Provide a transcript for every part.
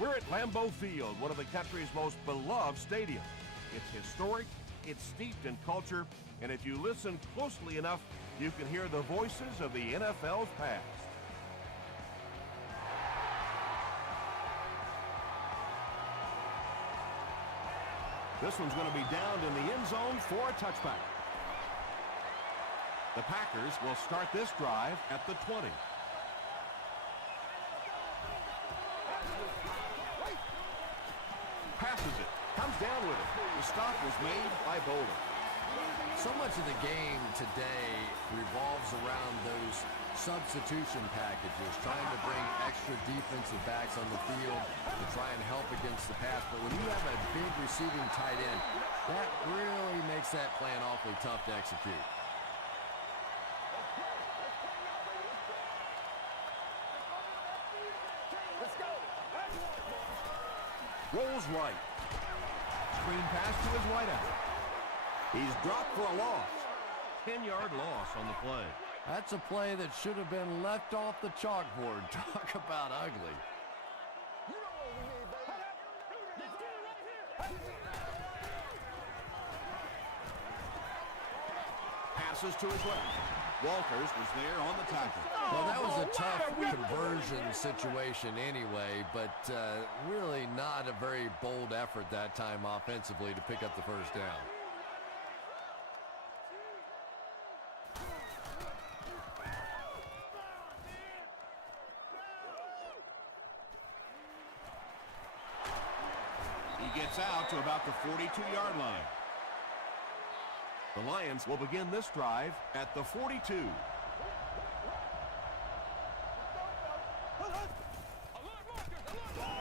We're at Lambeau Field, one of the country's most beloved stadiums. It's historic, it's steeped in culture, and if you listen closely enough, you can hear the voices of the NFL's past. This one's going to be downed in the end zone for a touchback. The Packers will start this drive at the 20. Passes it, comes down with it. The stop was made by Boulder. So much of the game today revolves around those substitution packages, trying to bring extra defensive backs on the field to try and help against the pass. But when you have a big receiving tight end, that really makes that plan awfully tough to execute. Rolls right. Screen pass to his wideout. He's dropped for a loss. 10-yard loss on the play. That's a play that should have been left off the chalkboard. Talk about ugly. Passes to his left. Walters was there on the tackle. Well, that was a tough conversion situation anyway, but really not a very bold effort that time offensively to pick up the first down. He gets out to about the 42-yard line. The Lions will begin this drive at the 42.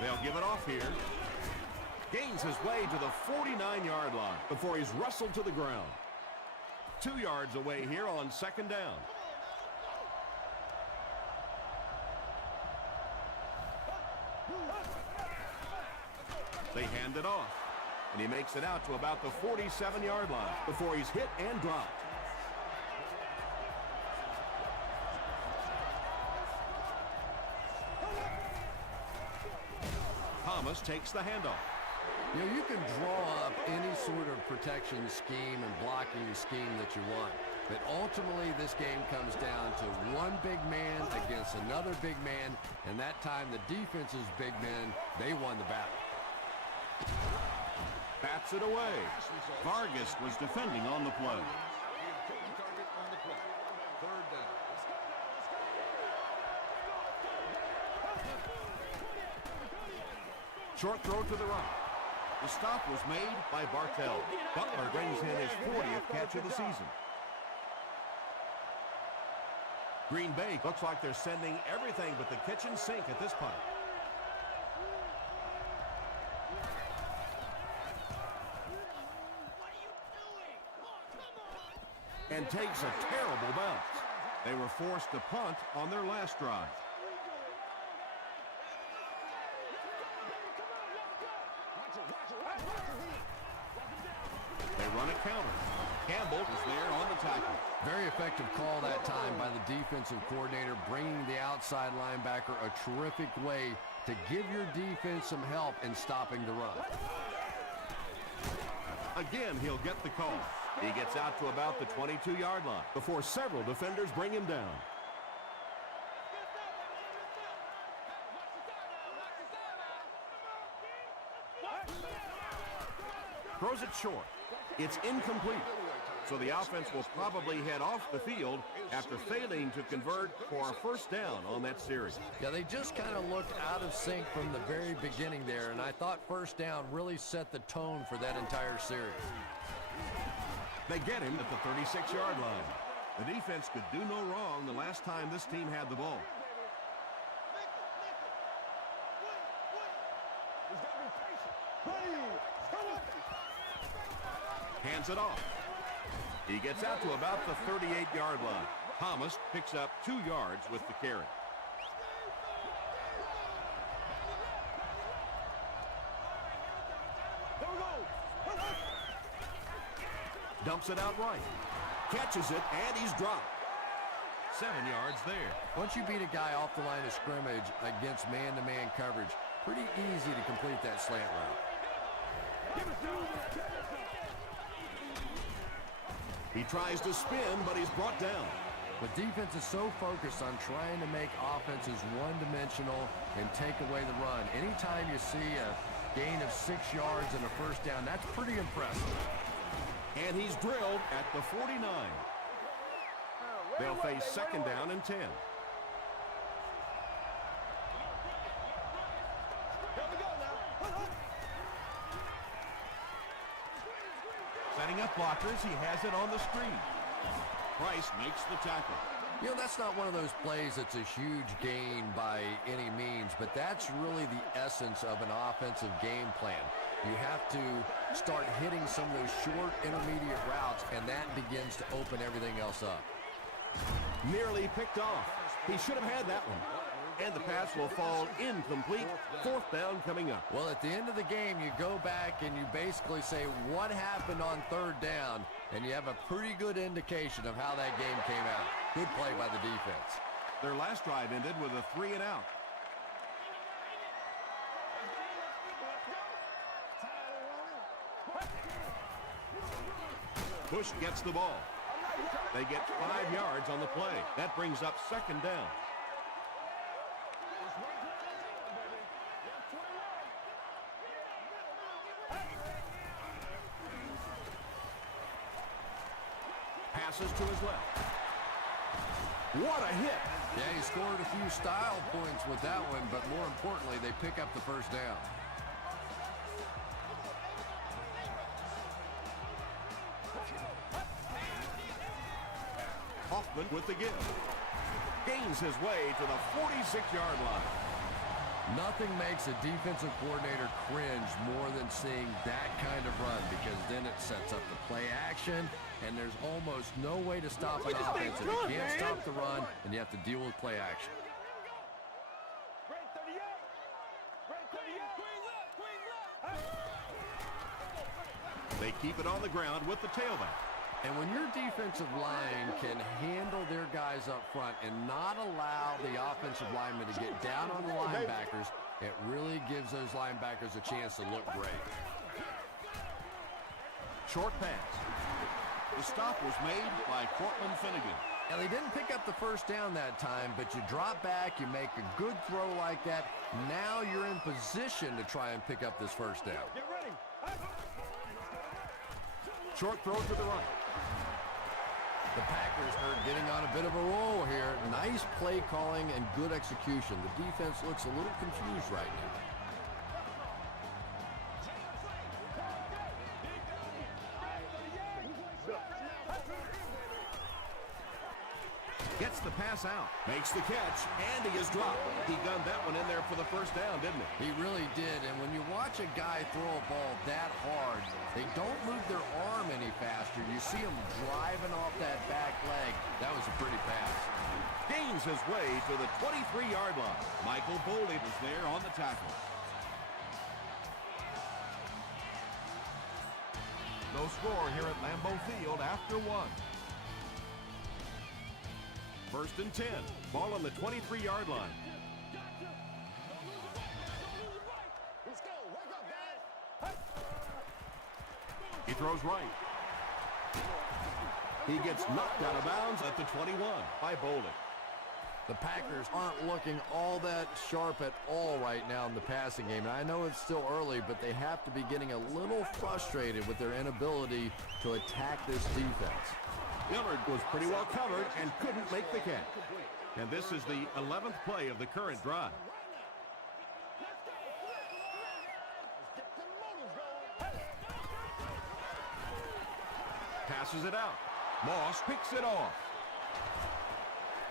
They'll give it off here. Gains his way to the 49-yard line before he's wrestled to the ground. 2 yards away here on second down. They hand it off. And he makes it out to about the 47-yard line before he's hit and dropped. Thomas takes the handoff. You know, you can draw up any sort of protection scheme and blocking scheme that you want. But ultimately, this game comes down to one big man against another big man. And that time, the defense's big men, they won the battle. Bats it away. Vargas was defending on the play. Short throw to the right. The stop was made by Bartell. Butler brings in his 40th catch of the season. Green Bay looks like they're sending everything but the kitchen sink at this point. And takes a terrible bounce. They were forced to punt on their last drive. They run a counter. Campbell is there on the tackle. Very effective call that time by the defensive coordinator, bringing the outside linebacker a terrific way to give your defense some help in stopping the run. Again, he'll get the call. He gets out to about the 22-yard line before several defenders bring him down. Throws it short. It's incomplete. So the offense will probably head off the field after failing to convert for a first down on that series. Yeah, they just kind of looked out of sync from the very beginning there, and I thought first down really set the tone for that entire series. They get him at the 36-yard line. The defense could do no wrong the last time this team had the ball. Hands it off. He gets out to about the 38-yard line. Thomas picks up 2 yards with the carry. Dumps it out right. Catches it, and he's dropped. 7 yards there. Once you beat a guy off the line of scrimmage against man-to-man coverage, pretty easy to complete that slant route. He tries to spin, but he's brought down. But defense is so focused on trying to make offenses one-dimensional and take away the run. Anytime you see a gain of 6 yards and a first down, that's pretty impressive. And he's drilled at the 49. They'll face second down and 10. Setting up blockers, he has it on the screen. Price makes the tackle. You know, that's not one of those plays that's a huge gain by any means, but that's really the essence of an offensive game plan. You have to start hitting some of those short intermediate routes, and that begins to open everything else up. Nearly picked off. He should have had that one. And the pass will fall incomplete. Fourth down coming up. Well, at the end of the game, you go back and you basically say what happened on third down, and you have a pretty good indication of how that game came out. Good play by the defense. Their last drive ended with a 3 and out. Bush gets the ball. They get 5 yards on the play. That brings up second down. Passes to his left. What a hit! Yeah, he scored a few style points with that one, but more importantly, they pick up the first down. Hoffman with the give. Gains his way to the 46-yard line. Nothing makes a defensive coordinator cringe more than seeing that kind of run, because then it sets up the play action, and there's almost no way to stop an offense if you can't stop the run, and you have to deal with play action. They keep it on the ground with the tailback. And when your defensive line can handle their guys up front and not allow the offensive linemen to get down on the linebackers, it really gives those linebackers a chance to look great. Short pass. The stop was made by Cortland Finnegan. Now, they didn't pick up the first down that time, but you drop back, you make a good throw like that. Now you're in position to try and pick up this first down. Get ready. Short throw to the right. The Packers are getting on a bit of a roll here. Nice play calling and good execution. The defense looks a little confused right now. Gets the pass out. Makes the catch, and he is dropped. He gunned that one in there for the first down, didn't he? He really did, and when you watch a guy throw a ball that hard, they don't move their arm any faster. You see him driving off that back leg. That was a pretty pass. Gains his way to the 23-yard line. Michael Boley was there on the tackle. No score here at Lambeau Field after one. First and 10. Ball on the 23-yard line. Let's go. Wake up, guys. He throws right. He gets knocked out of bounds at the 21 by Boley. The Packers aren't looking all that sharp at all right now in the passing game. And I know it's still early, but they have to be getting a little frustrated with their inability to attack this defense. Dillard was pretty well covered and couldn't make the catch. And this is the 11th play of the current drive. Passes it out. Moss picks it off.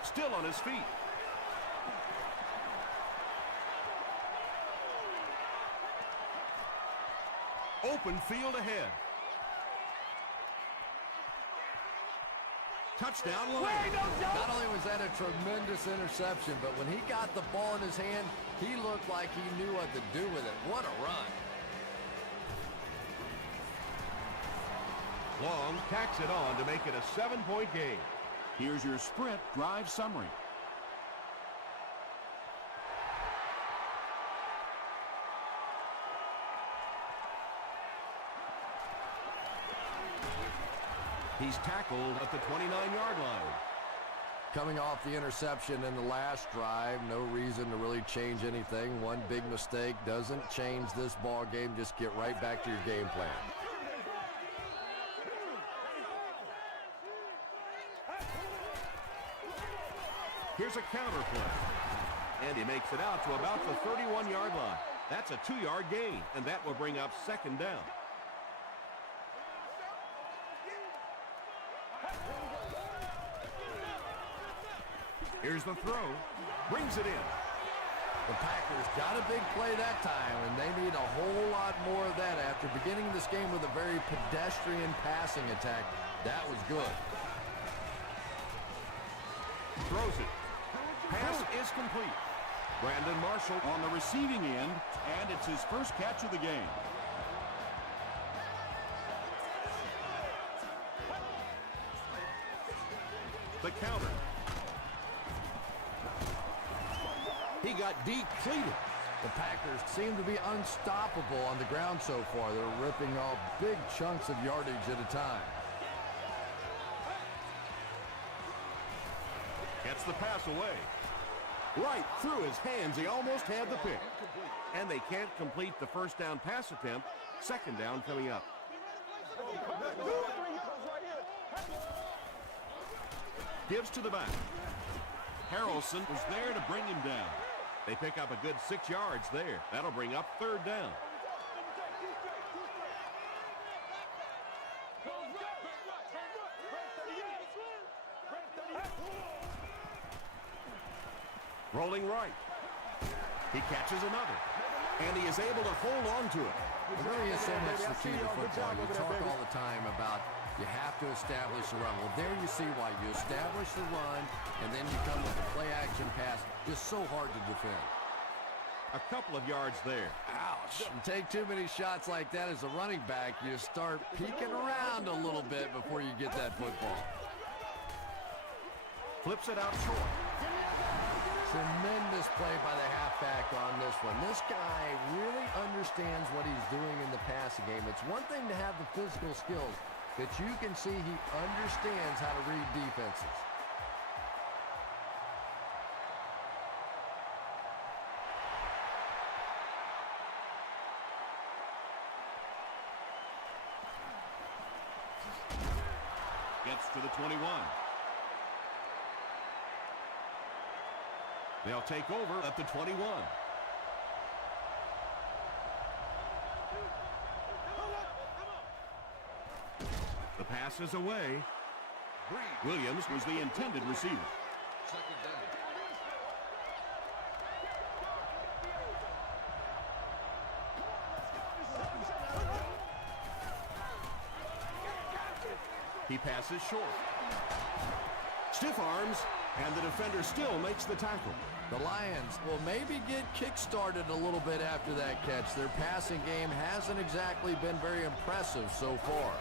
Still on his feet. Open field ahead. Touchdown Lions. Not only was that a tremendous interception, but when he got the ball in his hand, he looked like he knew what to do with it. What a run. Long tacks it on to make it a 7-point game. Here's your sprint drive summary. He's tackled at the 29-yard line. Coming off the interception in the last drive, no reason to really change anything. One big mistake doesn't change this ball game. Just get right back to your game plan. Here's a counter play. And he makes it out to about the 31-yard line. That's a 2-yard gain, and that will bring up second down. Here's the throw. Brings it in. The Packers got a big play that time, and they need a whole lot more of that after beginning this game with a very pedestrian passing attack. That was good. Throws it. Pass is complete. Brandon Marshall on the receiving end, and it's his first catch of the game. The counter. He got depleted. The Packers seem to be unstoppable on the ground so far. They're ripping off big chunks of yardage at a time. Gets the pass away. Right through his hands. He almost had the pick. And they can't complete the first down pass attempt. Second down coming up. Gives to the back. Harrelson was there to bring him down. They pick up a good 6 yards there. That'll bring up third down. Rolling right. He catches another. And he is able to hold on to it. It really is so much the key to football. You talk all the time about you have to establish the run. Well, there you see why. You establish the run, and then you come with the play-action pass. Just so hard to defend. A couple of yards there. Ouch. You take too many shots like that as a running back, you start peeking around a little bit before you get that football. Flips it out short. Tremendous play by the halfback on this one. This guy really understands what he's doing in the passing game. It's one thing to have the physical skills, but you can see he understands how to read defenses. Gets to the 21. They'll take over at the 21. The pass is away. Williams was the intended receiver. Second down. He passes short. Stiff arms, and the defender still makes the tackle. The Lions will maybe get kick-started a little bit after that catch. Their passing game hasn't exactly been very impressive so far.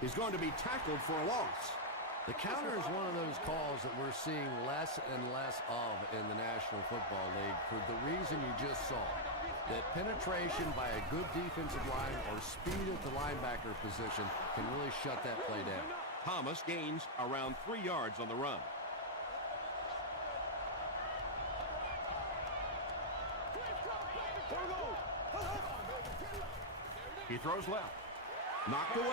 He's going to be tackled for a loss. The counter is one of those calls that we're seeing less and less of in the National Football League for the reason you just saw. That penetration by a good defensive line or speed at the linebacker position can really shut that play down. Thomas gains around 3 yards on the run. He throws left. Knocked away.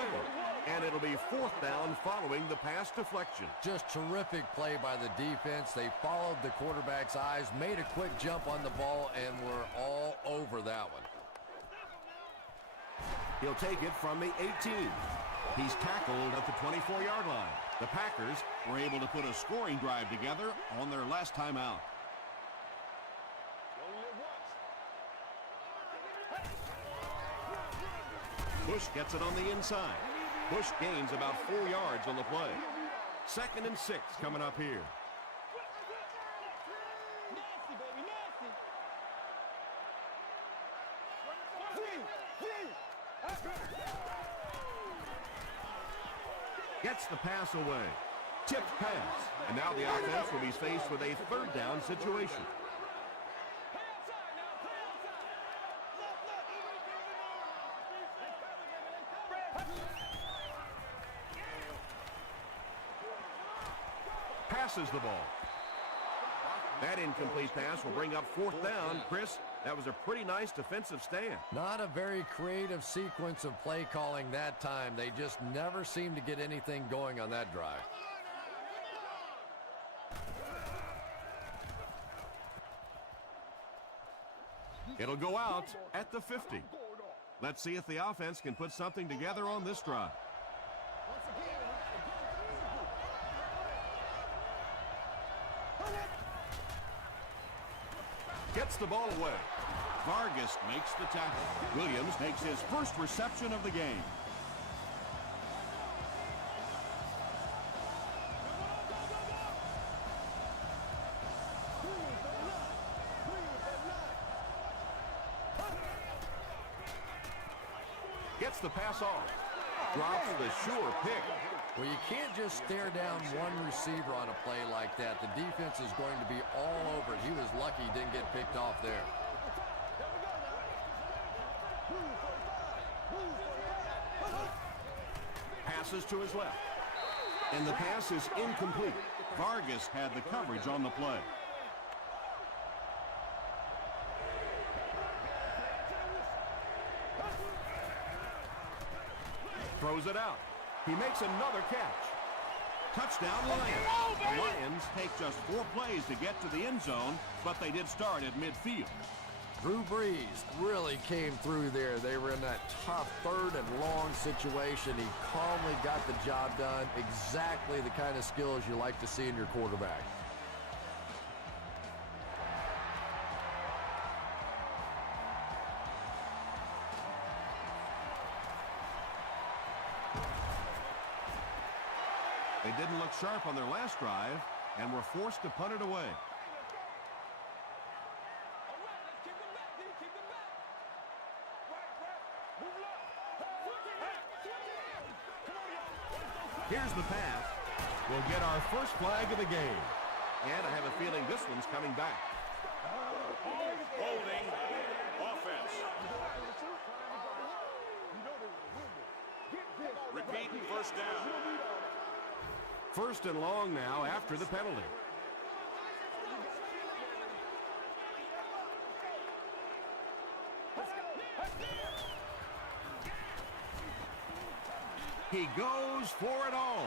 And it'll be fourth down following the pass deflection. Just terrific play by the defense. They followed the quarterback's eyes, made a quick jump on the ball, and were all over that one. He'll take it from the 18. He's tackled at the 24-yard line. The Packers were able to put a scoring drive together on their last time out. Bush gets it on the inside. Bush gains about 4 yards on the play. 2nd and 6 coming up here. Gets the pass away. Tipped pass. And now the offense will be faced with a third down situation. passes the ball. That incomplete pass will bring up 4th down. Chris, that was a pretty nice defensive stand. Not a very creative sequence of play calling that time. They just never seemed to get anything going on that drive. It'll go out at the 50. Let's see if the offense can put something together on this drive. Gets the ball away. Vargas makes the tackle. Williams makes his first reception of the game. Gets the pass off. Drops the sure pick. Well, you can't just stare down one receiver on a play like that. The defense is going to be all over it. He was lucky he didn't get picked off there. Passes to his left. And the pass is incomplete. Vargas had the coverage on the play. Throws it out. He makes another catch. Touchdown Lions. The Lions take just 4 plays to get to the end zone, but they did start at midfield. Drew Brees really came through there. They were in that tough 3rd and long situation. He calmly got the job done. Exactly the kind of skills you like to see in your quarterback. They didn't look sharp on their last drive and were forced to punt it away. Here's the pass. We'll get our first flag of the game. And I have a feeling this one's coming back. Holding offense. Repeat, first down. 1st and long now after the penalty. He goes for it all.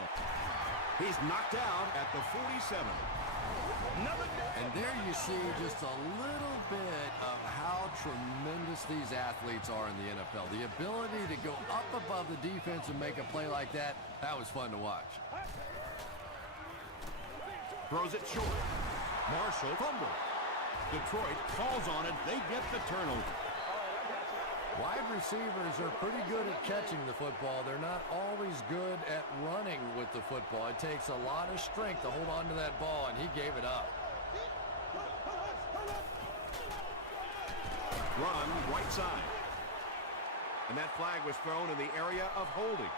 He's knocked out at the 47. And there you see just a little bit of how tremendous these athletes are in the NFL. The ability to go up above the defense and make a play like that, that was fun to watch. Throws it short. Marshall fumble. Detroit falls on it. They get the turnover. Wide receivers are pretty good at catching the football. They're not always good at running with the football. It takes a lot of strength to hold on to that ball, and he gave it up. Run right side. And that flag was thrown in the area of holding.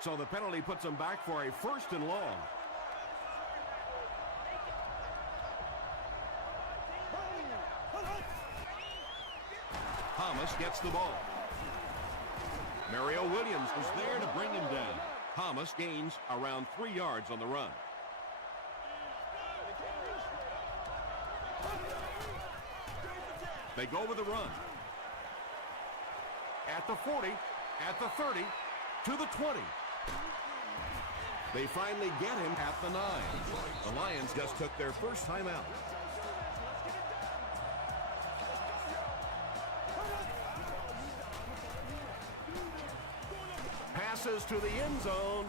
So the penalty puts them back for a 1st and long. Thomas gets the ball. Mario Williams is there to bring him down. Thomas gains around 3 yards on the run. They go with the run. At the 40, at the 30, to the 20. They finally get him at the 9. The Lions just took their first time out. Passes to the end zone.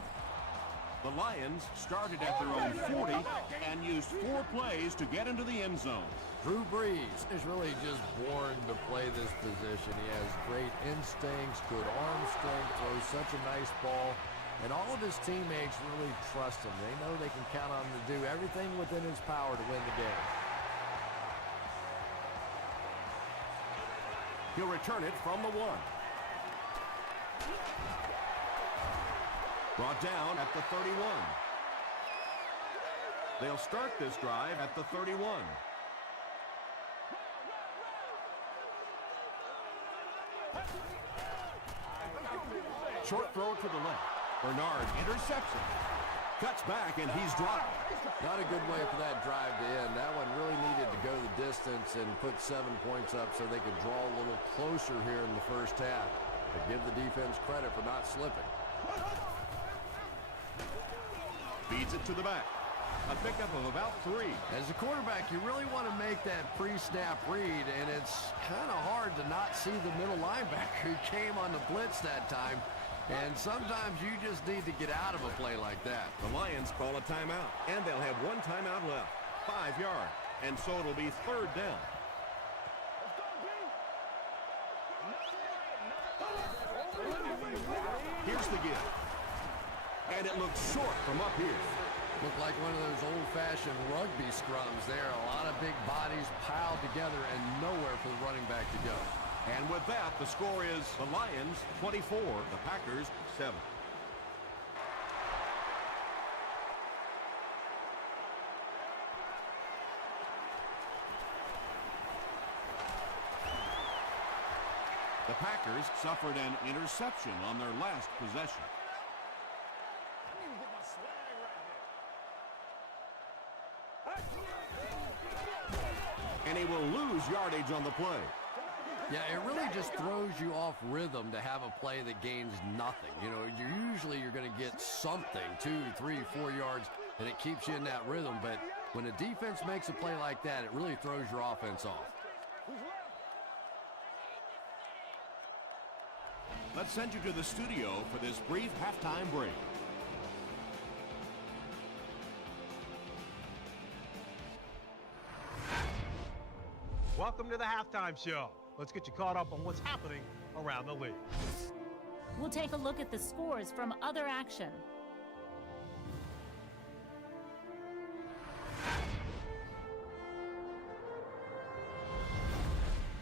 The Lions started at their own 40 and used 4 plays to get into the end zone. Drew Brees is really just born to play this position. He has great instincts, good arm strength, throws such a nice ball, and all of his teammates really trust him. They know they can count on him to do everything within his power to win the game. He'll return it from the 1. Brought down at the 31. They'll start this drive at the 31. short throw to the left. Bernard intercepts it. Cuts back, and he's dropped. Not a good way for that drive to end. That one really needed to go the distance and put 7 points up so they could draw a little closer here in the first half. But give the defense credit for not slipping. Feeds it to the back. A pickup of about 3. As a quarterback, you really want to make that pre-snap read, and it's kind of hard to not see the middle linebacker who came on the blitz that time. And sometimes you just need to get out of a play like that. The Lions call a timeout, and they'll have 1 timeout left. 5 yards, and so it'll be 3rd down. Here's the give. And it looks short from up here. Looked like one of those old-fashioned rugby scrums there. A lot of big bodies piled together and nowhere for the running back to go. And with that, the score is the Lions 24, the Packers 7. The Packers suffered an interception on their last possession. And he will lose yardage on the play. Yeah, it really just throws you off rhythm to have a play that gains nothing. You know, you're going to get something, 2, 3, 4 yards, and it keeps you in that rhythm. But when a defense makes a play like that, it really throws your offense off. Let's send you to the studio for this brief halftime break. Welcome to the halftime show. Let's get you caught up on what's happening around the league. We'll take a look at the scores from other action.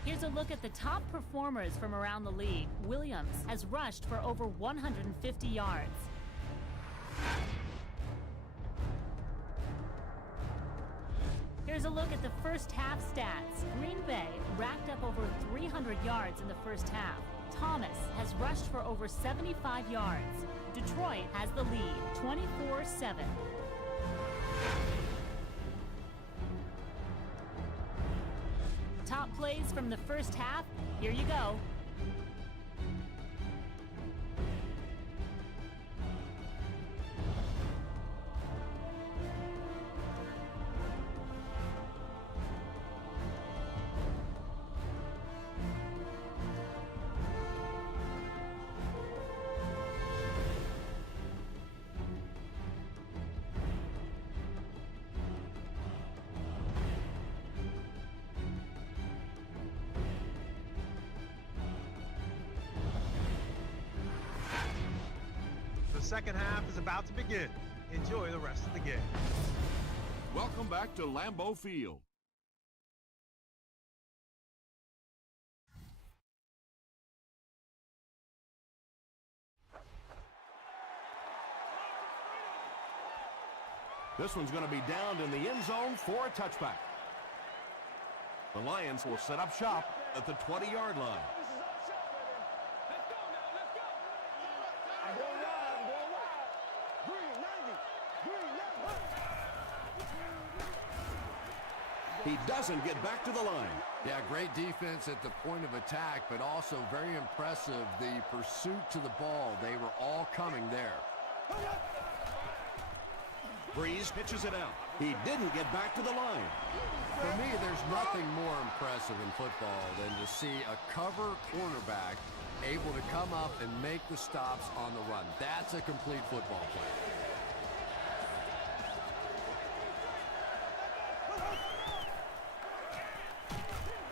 Here's a look at the top performers from around the league. Williams has rushed for over 150 yards. Here's a look at the first half stats. Green Bay racked up over 300 yards in the first half. Thomas has rushed for over 75 yards. Detroit has the lead, 24-7. Top plays from the first half, here you go. The second half is about to begin. Enjoy the rest of the game. Welcome back to Lambeau Field. This one's going to be downed in the end zone for a touchback. The Lions will set up shop at the 20-yard line. He doesn't get back to the line. Yeah, great defense at the point of attack, but also very impressive the pursuit to the ball. They were all coming there. Breeze pitches it out. He didn't get back to the line. For me, there's nothing more impressive in football than to see a cover cornerback able to come up and make the stops on the run. That's a complete football play.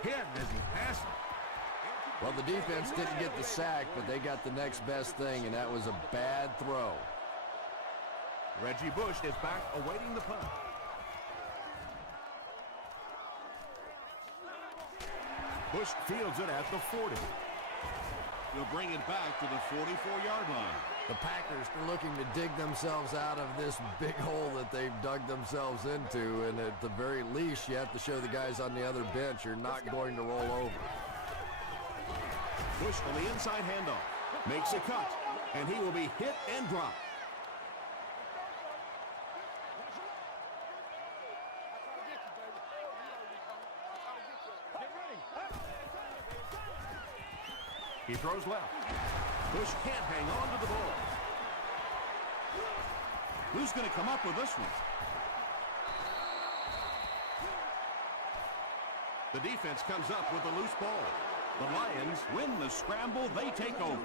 Hit as he passes. Well, the defense didn't get the sack, but they got the next best thing, and that was a bad throw. Reggie Bush is back awaiting the punt. Bush fields it at the 40. He'll bring it back to the 44-yard line. The Packers are looking to dig themselves out of this big hole that they've dug themselves into, and at the very least, you have to show the guys on the other bench you're not going to roll over. Bush on the inside handoff. Makes a cut. And he will be hit and dropped. He throws left. Bush can't hang on to the ball. Who's going to come up with this one? The defense comes up with a loose ball. The Lions win the scramble. They take over.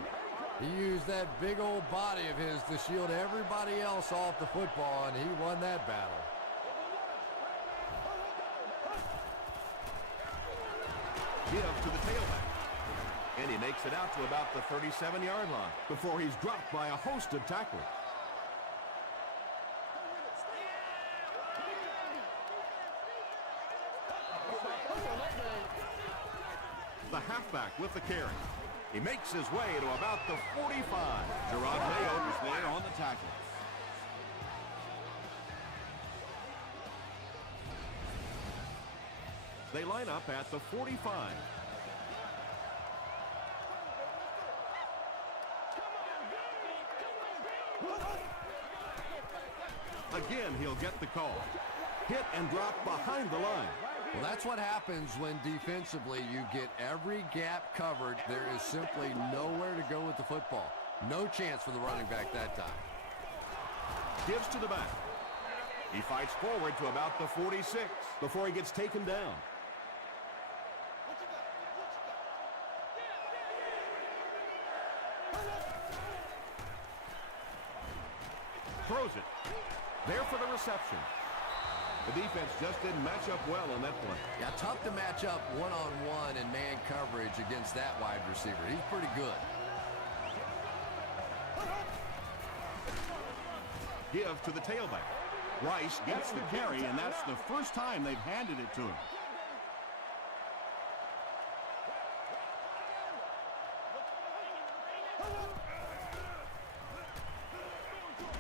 He used that big old body of his to shield everybody else off the football, and he won that battle. Give to the tailback. And he makes it out to about the 37-yard line before he's dropped by a host of tacklers. The halfback with the carry. He makes his way to about the 45. Gerard Mayo is there on the tackle. They line up at the 45. Again, he'll get the call. Hit and drop behind the line. Well, that's what happens when defensively you get every gap covered. There is simply nowhere to go with the football. No chance for the running back that time. Gives to the back. He fights forward to about the 46 before he gets taken down. Throws it. There for the reception. The defense just didn't match up well on that play. Yeah, tough to match up one-on-one in man coverage against that wide receiver. He's pretty good. Give to the tailback. Rice gets the carry, and that's the first time they've handed it to him.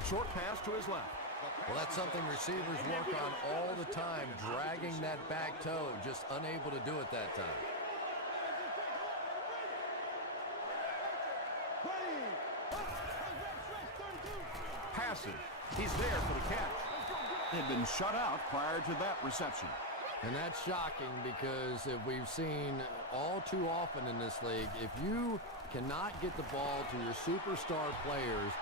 Short pass to his left. Well, that's something receivers work on all the time, dragging that back toe, just unable to do it that time. Passes. He's there for the catch. They've been shut out prior to that reception. And that's shocking because if we've seen all too often in this league, if you cannot get the ball to your superstar players,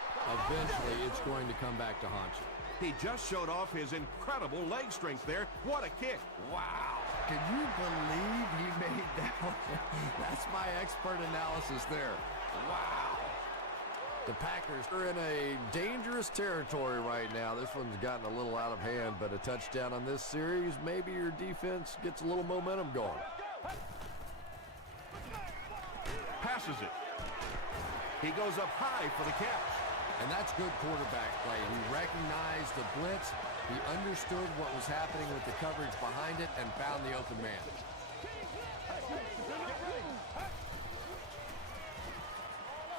eventually it's going to come back to haunt you. He just showed off his incredible leg strength there. What a kick. Wow. Can you believe he made that one? That's my expert analysis there. Wow. The Packers are in a dangerous territory right now. This one's gotten a little out of hand, but a touchdown on this series, maybe your defense gets a little momentum going. Passes it. He goes up high for the catch. And that's good quarterback play. He recognized the blitz. He understood what was happening with the coverage behind it and found the open man.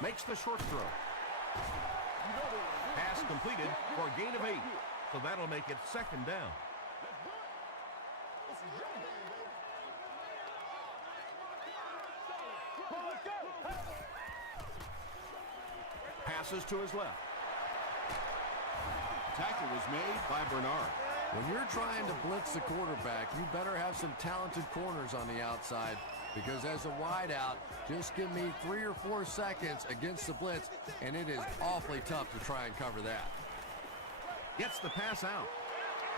Makes the short throw. Pass completed for a gain of 8. So that'll make it second down. Passes to his left. Tackle was made by Bernard. When you're trying to blitz the quarterback, you better have some talented corners on the outside, because as a wideout, just give me 3 or 4 seconds against the blitz, and it is awfully tough to try and cover that. Gets the pass out.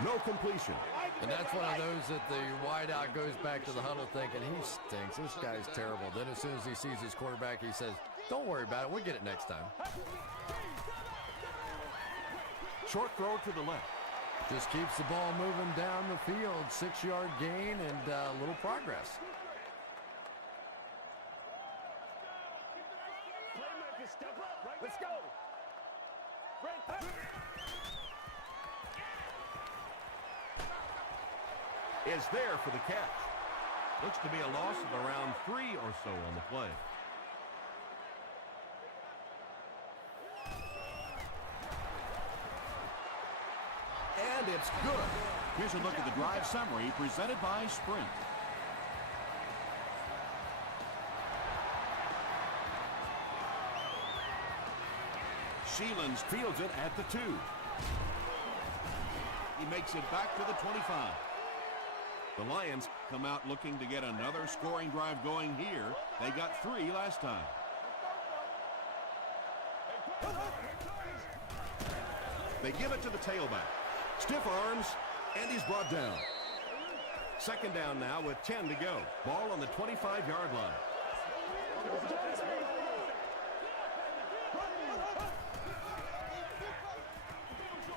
No completion. And that's one of those that the wideout goes back to the huddle thinking, he stinks, this guy's terrible. Then as soon as he sees his quarterback, he says, don't worry about it, we'll get it next time. Short throw to the left. Just keeps the ball moving down the field. 6-yard gain and a little progress. Playmakers, step up. Right, let's go. Is there for the catch. Looks to be a loss of around 3 or so on the play. And it's good. Here's a look at the drive summary presented by Sprint. Sheelands fields it at the 2. He makes it back to the 25. The Lions come out looking to get another scoring drive going here. They got 3 last time. They give it to the tailback. Stiff arms, and he's brought down. Second down now with 10 to go. Ball on the 25-yard line.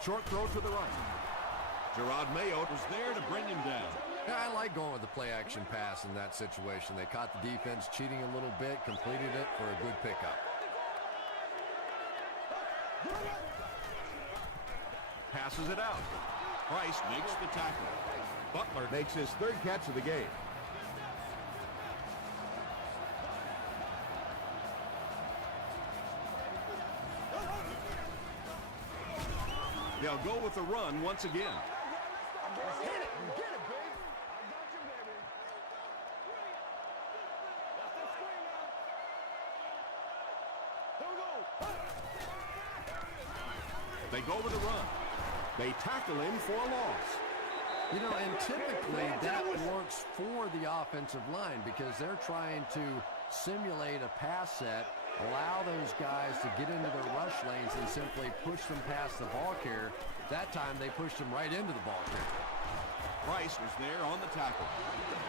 Short throw to the right. Gerard Mayo was there to bring him down. Yeah, I like going with the play-action pass in that situation. They caught the defense cheating a little bit, completed it for a good pickup. Passes it out. Price makes the tackle. Butler makes his 3rd catch of the game. They'll go with the run once again. Hit it. Get it, big. I got you, baby. Here we go. They go with the run. They tackle him for a loss. You know, and typically that works for the offensive line because they're trying to simulate a pass set, allow those guys to get into their rush lanes and simply push them past the ball carrier. That time they pushed him right into the ball carrier. Price was there on the tackle.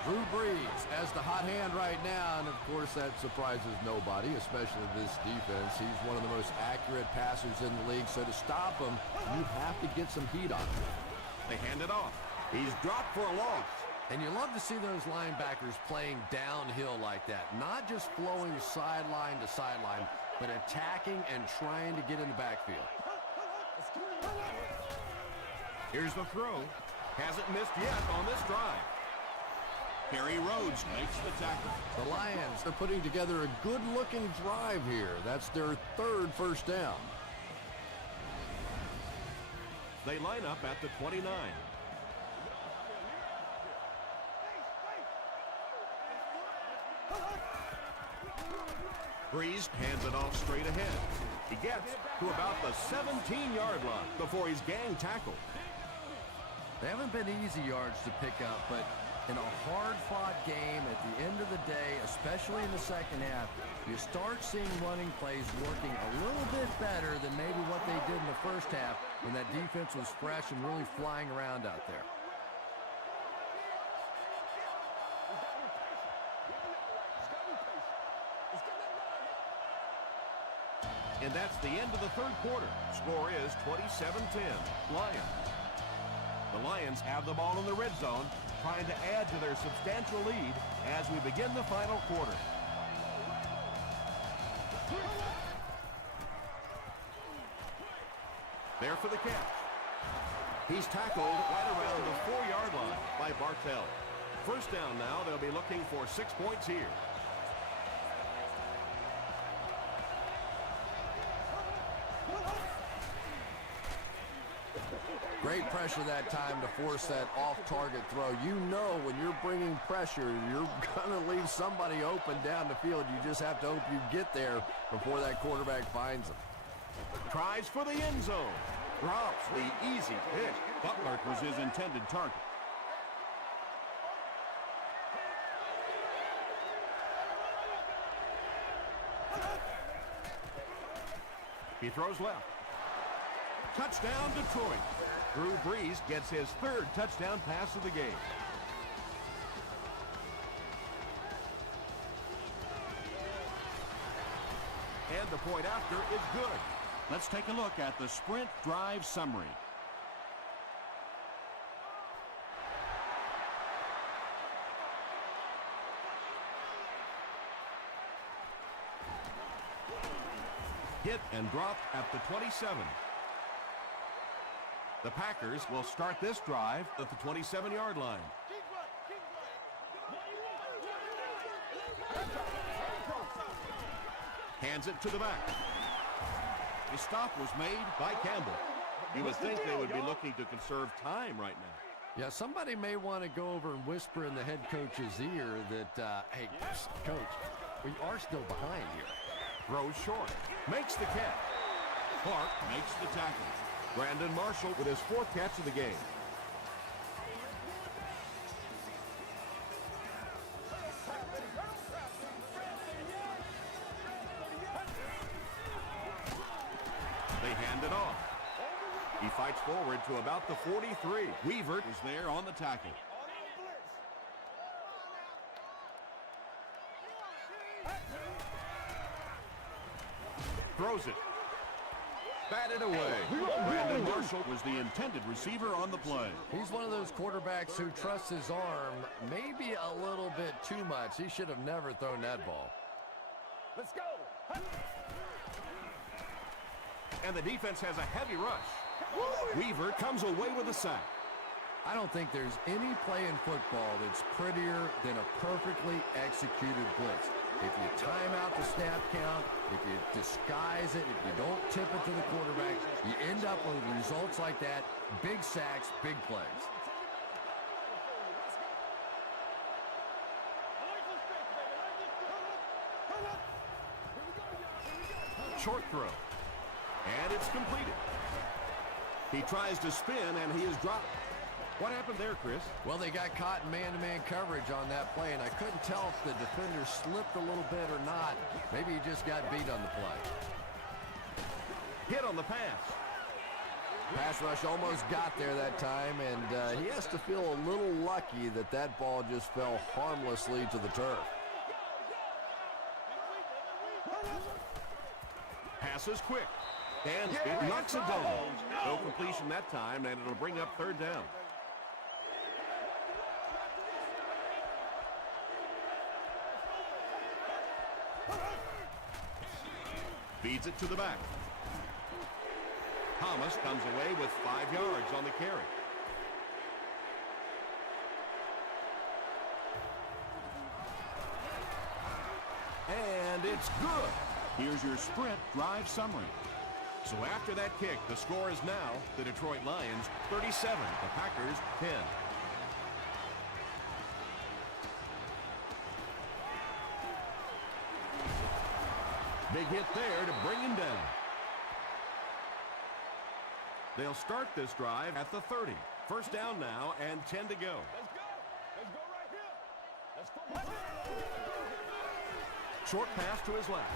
Drew Brees as the hot hand right now, and of course that surprises nobody, especially this defense. He's one of the most accurate passers in the league, so to stop him, you have to get some heat on him. They hand it off. He's dropped for a loss. And you love to see those linebackers playing downhill like that, not just flowing sideline to sideline, but attacking and trying to get in the backfield. Here's the throw. Hasn't missed yet on this drive. Kerry Rhodes makes the tackle. The Lions are putting together a good-looking drive here. That's their 3rd first down. They line up at the 29. Brees hands it off straight ahead. He gets to about the 17-yard line before he's gang tackled. They haven't been easy yards to pick up, but in a hard-fought game at the end of the day, especially in the second half, you start seeing running plays working a little bit better than maybe what they did in the first half when that defense was fresh and really flying around out there. And that's the end of the 3rd quarter. Score is 27-10. Lions. The Lions have the ball in the red zone, trying to add to their substantial lead as we begin the final quarter. There for the catch. He's tackled right around the 4-yard line by Bartell. First down now. They'll be looking for 6 points here. Great pressure that time to force that off-target throw. You know when you're bringing pressure, you're going to leave somebody open down the field. You just have to hope you get there before that quarterback finds them. Tries for the end zone. Drops the easy pick. Butler was his intended target. He throws left. Touchdown, Detroit. Drew Brees gets his 3rd touchdown pass of the game. And the point after is good. Let's take a look at the sprint drive summary. Hit and dropped at the 27. The Packers will start this drive at the 27-yard line. Hands it to the back. A stop was made by Campbell. You would think they would be looking to conserve time right now. Yeah, somebody may want to go over and whisper in the head coach's ear that, hey, coach, we are still behind here. Throws short. Makes the catch. Clark makes the tackle. Brandon Marshall with his 4th catch of the game. They hand it off. He fights forward to about the 43. Weaver is there on the tackle. Throws it. Batted away. Brandon Marshall was the intended receiver on the play. He's one of those quarterbacks who trusts his arm maybe a little bit too much. He should have never thrown that ball. Let's go. And the defense has a heavy rush. Weaver comes away with a sack. I don't think there's any play in football that's prettier than a perfectly executed blitz. If you time out the snap count, if you disguise it, if you don't tip it to the quarterback, you end up with results like that. Big sacks, big plays. Short throw. And it's completed. He tries to spin, and he is dropped. What happened there, Chris? Well, they got caught in man-to-man coverage on that play, and I couldn't tell if the defender slipped a little bit or not. Maybe he just got beat on the play. Hit on the pass. Pass rush almost got there that time, and he has to feel a little lucky that that ball just fell harmlessly to the turf. Pass is quick. And it knocks it down. No completion that time, and it'll bring up 3rd down. Feeds it to the back. Thomas comes away with 5 yards on the carry. And it's good. Here's your sprint drive summary. So after that kick, the score is now the Detroit Lions 37, the Packers 10. Big hit there to bring him down. They'll start this drive at the 30. 1st down now and 10 to go. Let's go. Short pass to his left.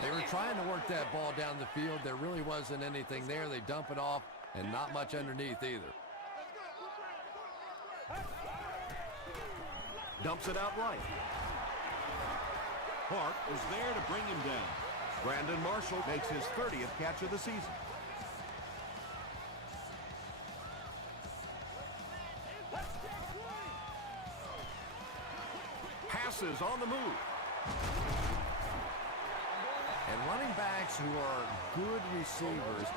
They were trying to work that ball down the field. There really wasn't anything there. They dump it off, and not much underneath either. Dumps it out right. Clark was there to bring him down. Brandon Marshall makes his 30th catch of the season. Passes on the move. And running backs who are good receivers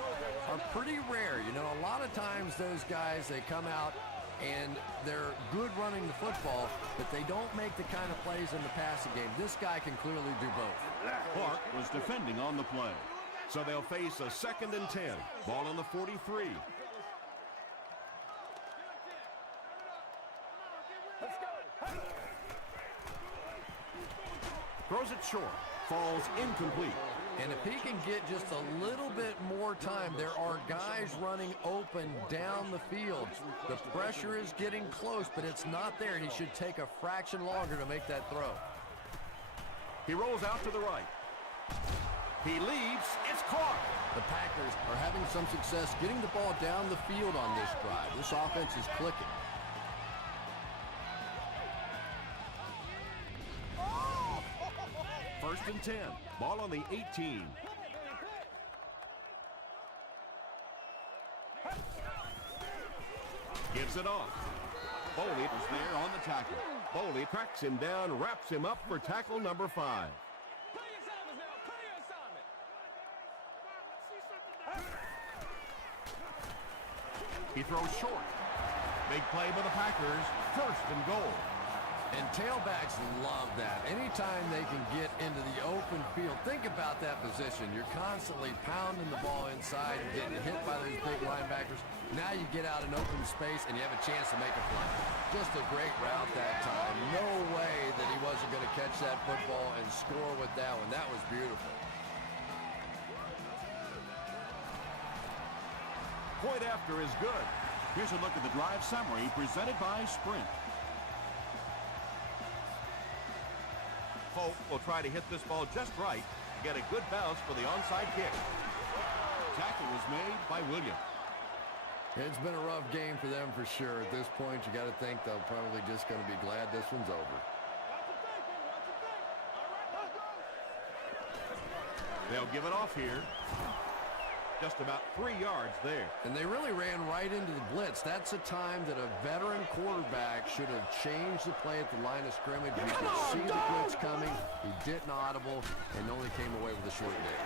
are pretty rare. You know, a lot of times those guys, they come out and they're good running the football, but they don't make the kind of plays in the passing game. This guy can clearly do both. Clark was defending on the play. So they'll face a 2nd and 10. Ball on the 43. Throws it short. Falls incomplete. And if he can get just a little bit more time, there are guys running open down the field. The pressure is getting close, but it's not there. He should take a fraction longer to make that throw. He rolls out to the right. He leads. It's caught. The Packers are having some success getting the ball down the field on this drive. This offense is clicking. First and 10. Ball on the 18. Gives it off. Boley was there on the tackle. Boley cracks him down, wraps him up for tackle number 5. He throws short. Big play by the Packers. 1st and goal. And tailbacks love that. Anytime they can get into the open field, think about that position. You're constantly pounding the ball inside and getting hit by those big linebackers. Now you get out in open space and you have a chance to make a play. Just a great route that time. No way that he wasn't going to catch that football and score with that one. That was beautiful. point after is good. Here's a look at the drive summary presented by Sprint. Folk will try to hit this ball just right to get a good bounce for the onside kick. Tackle was made by Williams. It's been a rough game for them for sure. At this point, you got to think they're probably just going to be glad this one's over. They'll give it off here. Just about 3 yards there. And they really ran right into the blitz. That's a time that a veteran quarterback should have changed the play at the line of scrimmage. You could see the blitz coming. He didn't audible and only came away with a short day.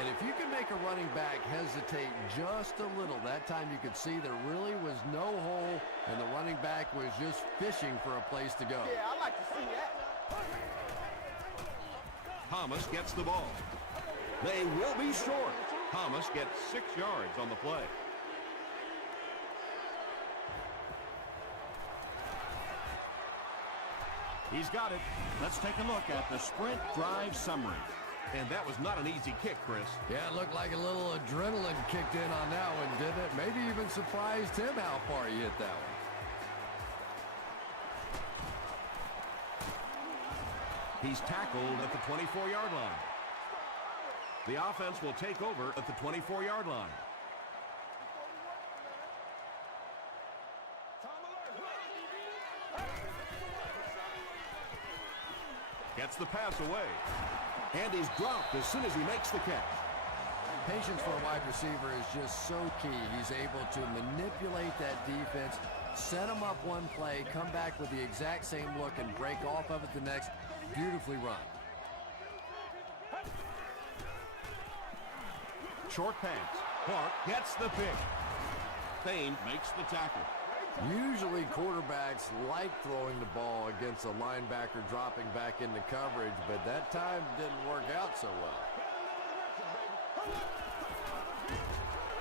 And if you can make a running back hesitate just a little, that time you could see there really was no hole and the running back was just fishing for a place to go. Yeah, I like to see that. Thomas gets the ball. They will be short. Thomas gets 6 yards on the play. He's got it. Let's take a look at the Sprint drive summary. And that was not an easy kick, Chris. Yeah, it looked like a little adrenaline kicked in on that one, didn't it? Maybe even surprised him how far he hit that one. He's tackled at the 24-yard line. The offense will take over at the 24-yard line. Gets the pass away. And he's dropped as soon as he makes the catch. Patience for a wide receiver is just so key. He's able to manipulate that defense, set him up one play, come back with the exact same look, and break off of it the next. Beautifully run. Short pass. Clark gets the pick. Thane makes the tackle. Usually quarterbacks like throwing the ball against a linebacker dropping back into coverage, but that time didn't work out so well.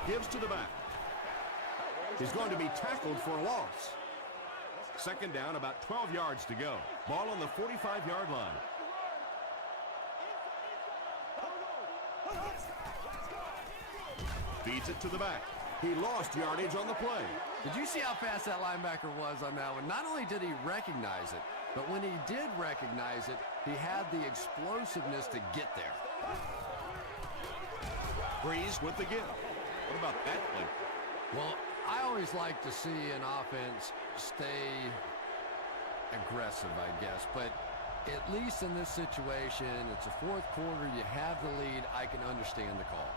Gives to the back. He's going to be tackled for a loss. Second down, about 12 yards to go. Ball on the 45-yard line. Feeds it to the back. He lost yardage on the play. Did you see how fast that linebacker was on that one? Not only did he recognize it, but when he did recognize it, he had the explosiveness to get there. Breeze with the give. What about that play? Well, I always like to see an offense stay aggressive, I guess, but at least in this situation, it's a fourth quarter, you have the lead, I can understand the call.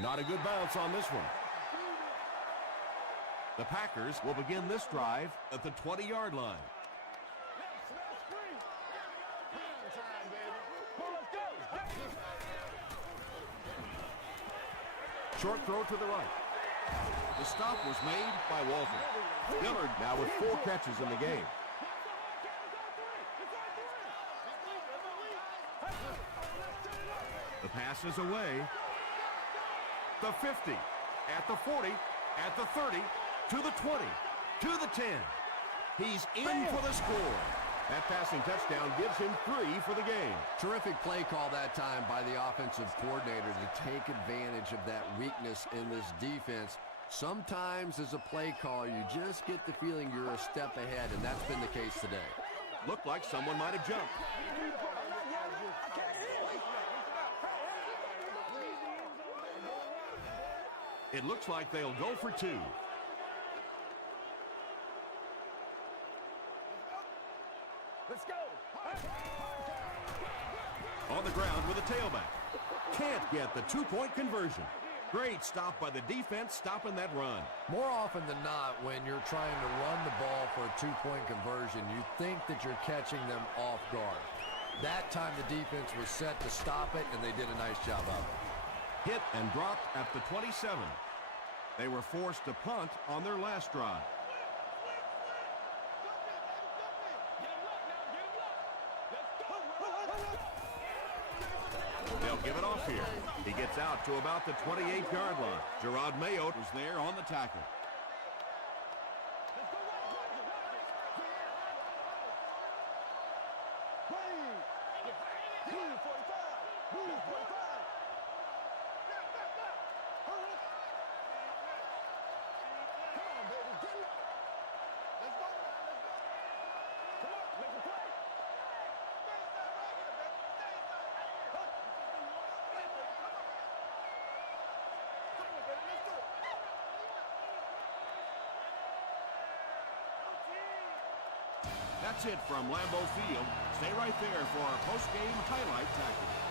Not a good bounce on this one. The Packers will begin this drive at the 20-yard line. Short throw to the right. The stop was made by Walter. Dillard now with 4 catches in the game. The pass is away. The 50, at the 40, at the 30, to the 20, to the 10. He's in for the score. That passing touchdown gives him 3 for the game. Terrific play call that time by the offensive coordinator to take advantage of that weakness in this defense. Sometimes as a play caller, you just get the feeling you're a step ahead, and that's been the case today. Looked like someone might have jumped. It looks like they'll go for 2. Let's go. On the ground with a tailback. Can't get the 2-point conversion. Great stop by the defense, stopping that run. More often than not, when you're trying to run the ball for a 2-point conversion, you think that you're catching them off guard. That time the defense was set to stop it, and they did a nice job of it. Hit and dropped at the 27. They were forced to punt on their last drive. They'll give it off here. He gets out to about the 28-yard line. Gerard Mayo was there on the tackle. Move, 45. Hurry. Come on, baby, get low. Let's go now, let's go. Come on, make a play. That's it from Lambeau Field. Stay right there for our post-game highlight package.